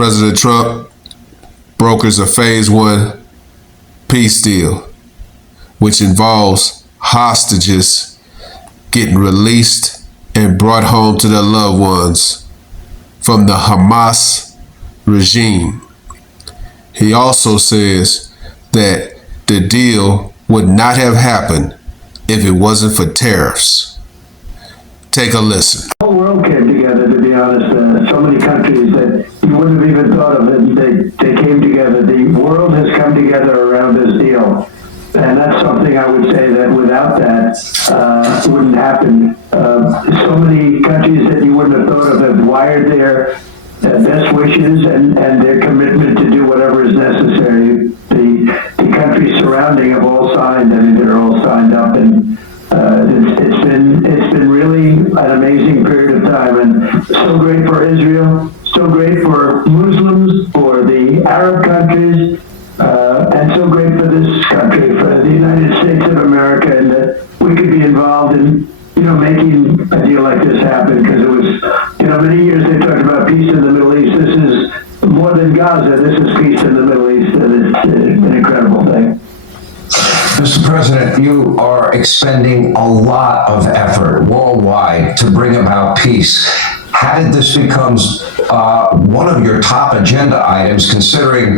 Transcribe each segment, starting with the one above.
President Trump brokers a phase one peace deal, which involves hostages getting released and brought home to their loved ones from the Hamas regime. He also says that the deal would not have happened if it wasn't for tariffs. Take a listen. The whole world came together, to be honest. So many countries that you wouldn't have even thought of it, they came together. The world has come together around this deal. And that's something I would say that without that, wouldn't happen. So many countries that you wouldn't have thought of have wired their best wishes and their commitment to do whatever is necessary. The countries surrounding have all signed. I mean, they're all signed up, and it's been really an amazing period of time, and so great for Israel, so great for Muslims, for the Arab countries, and so great for this country, for the United States of America, and that we could be involved in, making a deal like this happen, because it was, many years they talked about peace in the Middle East. This is more than Gaza. This is peace in the Middle East, and it's an incredible thing. Mr. President, you are expending a lot of effort worldwide to bring about peace. How did this become one of your top agenda items, considering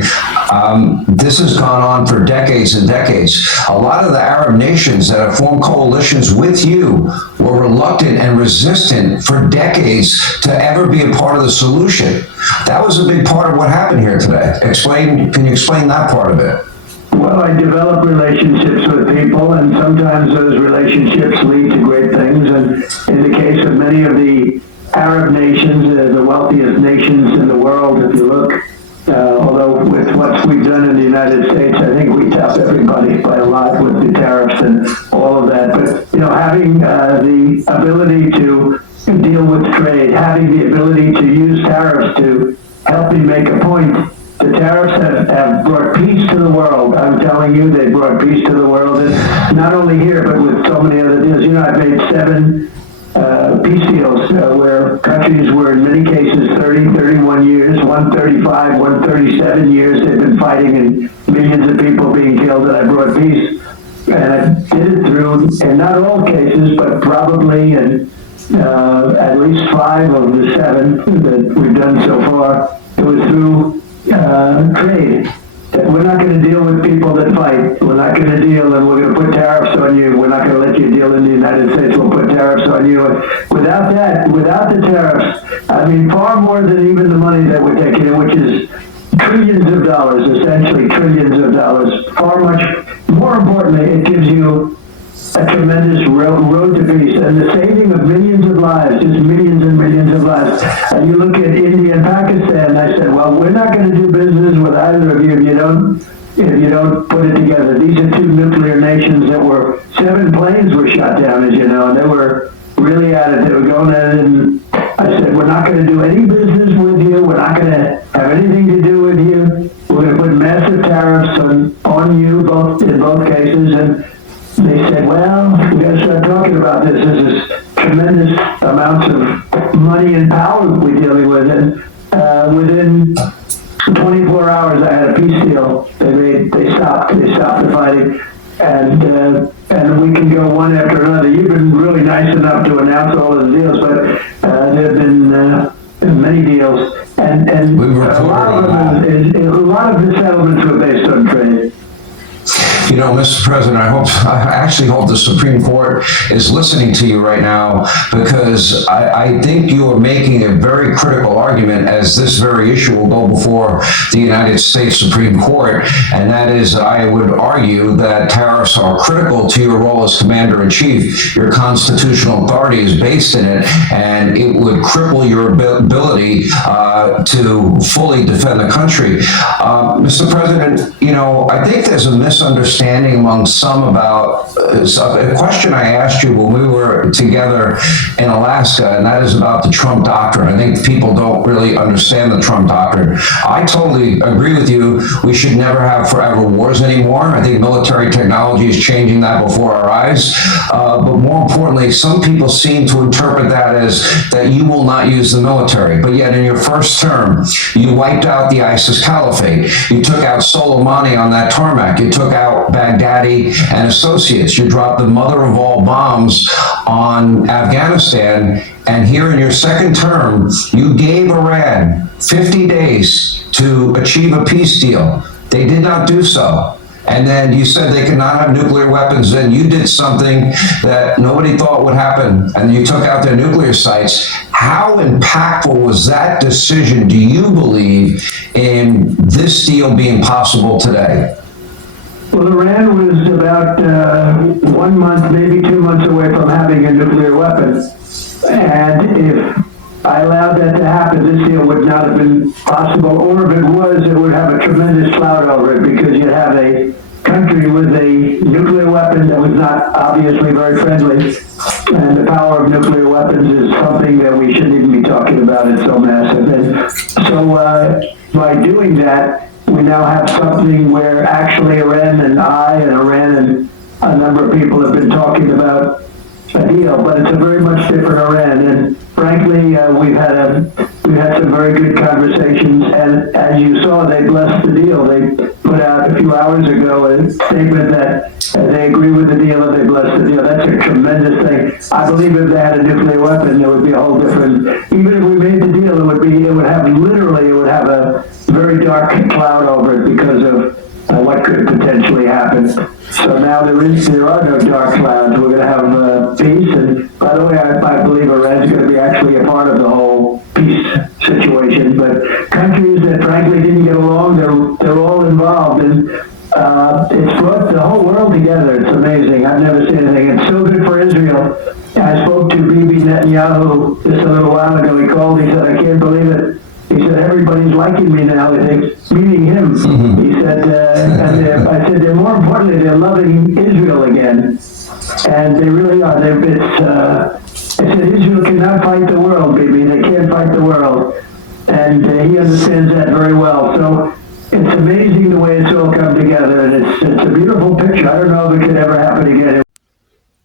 this has gone on for decades and decades? A lot of the Arab nations that have formed coalitions with you were reluctant and resistant for decades to ever be a part of the solution. That was a big part of what happened here today. Can you explain that part of it? Well, I develop relationships with people, and sometimes those relationships lead to great things. And in the case of many of the Arab nations, the wealthiest nations in the world, if you look, although with what we've done in the United States, I think we top everybody by a lot with the tariffs and all of that. But, having the ability to deal with trade, having the ability to use tariffs to help me make a point. The tariffs have brought peace to the world. I'm telling you, they brought peace to the world, and not only here, but with so many other deals. I've made 7 peace deals where countries were, in many cases, 30, 31 years, 135, 137 years. They've been fighting and millions of people being killed, and I brought peace. And I did it through, in not all cases, but probably in at least 5 of the 7 that we've done so far, it was through trade. That we're not going to deal with people that fight. We're not going to deal, and we're going to put tariffs on you. We're not going to let you deal in the United States. We'll put tariffs on you. And without that, without the tariffs, I mean, far more than even the money that we're taking in, which is trillions of dollars, essentially trillions of dollars. Far much more importantly, it gives you a tremendous road to peace, and the saving of millions of lives, just millions and millions of lives. And you look at India and Pakistan, I said, well, we're not going to do business with either of you if you don't put it together. These are 2 nuclear nations that were, 7 planes were shot down, as you know, and they were really at it. They were going at it, and I said, we're not going to do any business with you. We're not going to have anything to do with you. We're going to put massive tariffs on you, in both cases, and they said, well, we got to start talking about this. This is tremendous amounts of money and power we're dealing with. And within 24 hours, I had a peace deal. They stopped the fighting. And we can go one after another. You've been really nice enough to announce all of the deals, but there have been many deals. And a lot of the settlements were based on trade. Mr. President, I actually hope the Supreme Court is listening to you right now, because I think you are making a very critical argument, as this very issue will go before the United States Supreme Court, and that is, I would argue that tariffs are critical to your role as Commander-in-Chief. Your constitutional authority is based in it, and it would cripple your ability to fully defend the country. Mr. President, I think there's a misunderstanding understanding among some about a question I asked you when we were together in Alaska, and that is about the Trump doctrine. I think people don't really understand the Trump doctrine. I totally agree with you. We should never have forever wars anymore. I think military technology is changing that before our eyes. But more importantly, some people seem to interpret that as that you will not use the military. But yet in your first term, you wiped out the ISIS caliphate. You took out Soleimani on that tarmac. You took out Baghdadi and associates. You dropped the mother of all bombs on Afghanistan. And here in your second term, you gave Iran 50 days to achieve a peace deal. They did not do so. And then you said they could not have nuclear weapons. Then you did something that nobody thought would happen, and you took out their nuclear sites. How impactful was that decision, do you believe, in this deal being possible today? Well, Iran was about 1 month, maybe 2 months away from having a nuclear weapon. And if I allowed that to happen, this deal would not have been possible, or if it was, it would have a tremendous cloud over it, because you have a country with a nuclear weapon that was not obviously very friendly, and the power of nuclear weapons is something that we shouldn't even be talking about. It's so massive. And so by doing that, we now have something where actually Iran and a number of people have been talking about a deal, but it's a very much different Iran. And frankly, we've had some very good conversations. And as you saw, they blessed the deal. They put out a few hours ago a statement that they agree with the deal and they bless the deal. That's a tremendous thing. I believe if they had a nuclear weapon, there would be a whole different. Even if we made the deal, it would have a very dark cloud over it because of what could potentially happen. So now there are no dark clouds. We're going to have peace. And by the way, I believe Iran's going to be actually a part of the whole peace situation. But countries that frankly didn't get along, they're all involved. And it's brought the whole world together. It's amazing. I've never seen anything. It's so good for Israel. I spoke to Bibi Netanyahu just a little while ago. He called. He said, "I can't believe it." He said, "Everybody's liking me now," I think, meaning him. Mm-hmm. He said, and I said, "They're more importantly, they're loving Israel again." And they really are. I said, Israel cannot fight the world, baby. They can't fight the world. And he understands that very well. So it's amazing the way it's all come together. And it's a beautiful picture. I don't know if it could ever happen again.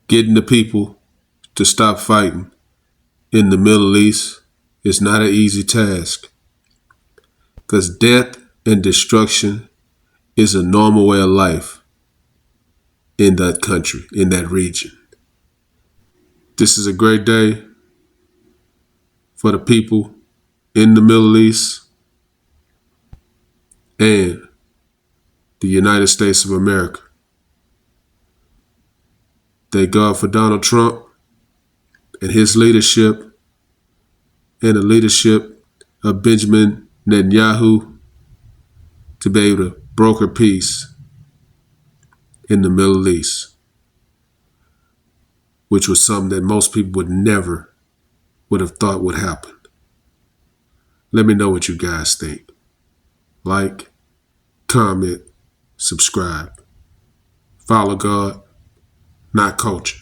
Getting the people to stop fighting in the Middle East is not an easy task, because death and destruction is a normal way of life in that country, in that region. This is a great day for the people in the Middle East and the United States of America. Thank God for Donald Trump and his leadership and the leadership of Benjamin Netanyahu to be able to broker peace in the Middle East, which was something that most people would have thought would happen. Let me know what you guys think. Like, comment, subscribe. Follow God, not culture.